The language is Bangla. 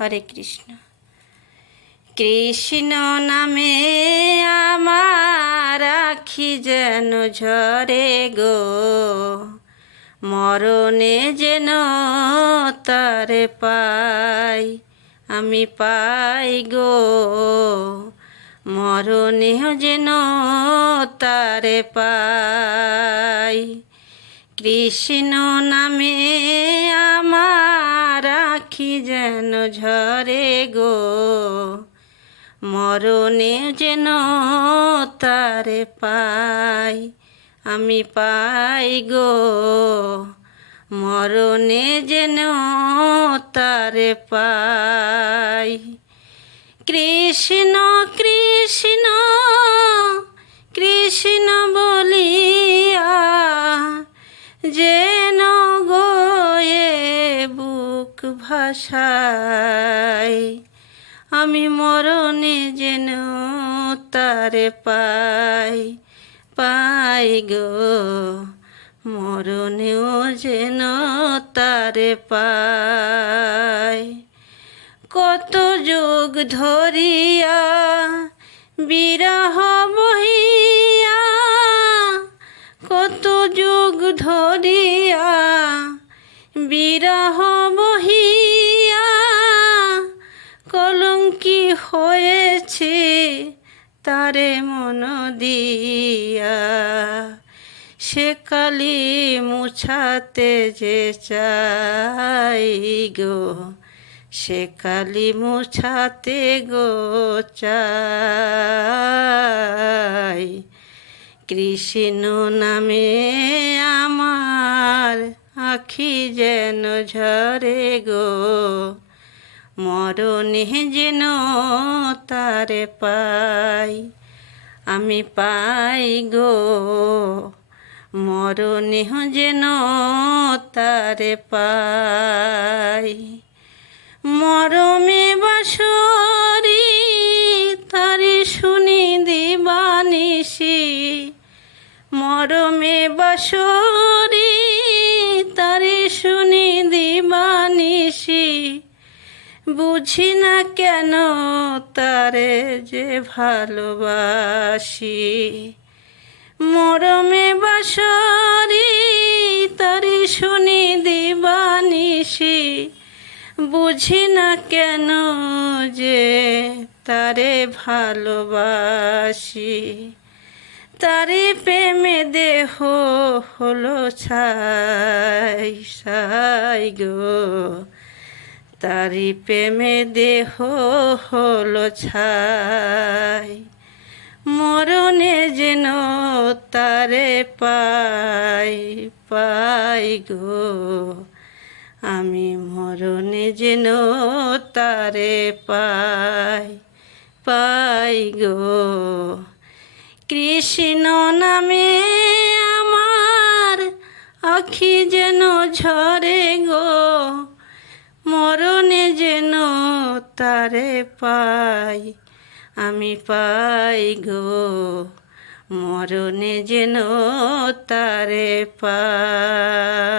হরে কৃষ্ণ। কৃষ্ণ নামে আমার আখি যেন ঝরে গো। মরণে যেন তারে পাই, আমি পাই গো। মরণে যেন তারে পাই, কৃষ্ণ নামে যেন ঝরে গো। মরণে যেন তারে পাই, আমি পাই গো। মরণে যেন তারে পাই। কৃষ্ণ কৃষ্ণ কৃষ্ণ বলিয়া যেন ভাষায়। আমি মরণে যেন তারে পাই পাই গো। মরণেও যেন তারে পাই। কত যুগ ধরিয়া বিরহ বহিয়া, কত যুগ ধরিয়া বিরহ হয়েছে তারে মন দিয়া। সে কালি মুছাতে যে চাই গো, সে কালি মুছাতে গো চাই। কৃষ্ণ নামে আমার আখি যেন ঝরে গো মরণে যেন তারে পাই আমি পাই গো। মরণে যেন তারে পাই মরমে বাসরি বুঝি না কেন তারে যে ভালোবাসি? মরমে বাসরি তারি শুনি দিবানিসি বুঝি না কেন যে তারে ভালোবাসি? তারে প্রেমে দেহ হলো ছাই সাই গো। তারি প্রেমে দেহ হলো ছাই। মরণে যেন তারে পাই পাই গো। আমি মরণে যেন তারে পাই পাই গো। কৃষ্ণ নামে আমার আখি যেন ঝরে গো। তারে পাই আমি পাই গো। মরণে যেন তারে পাই।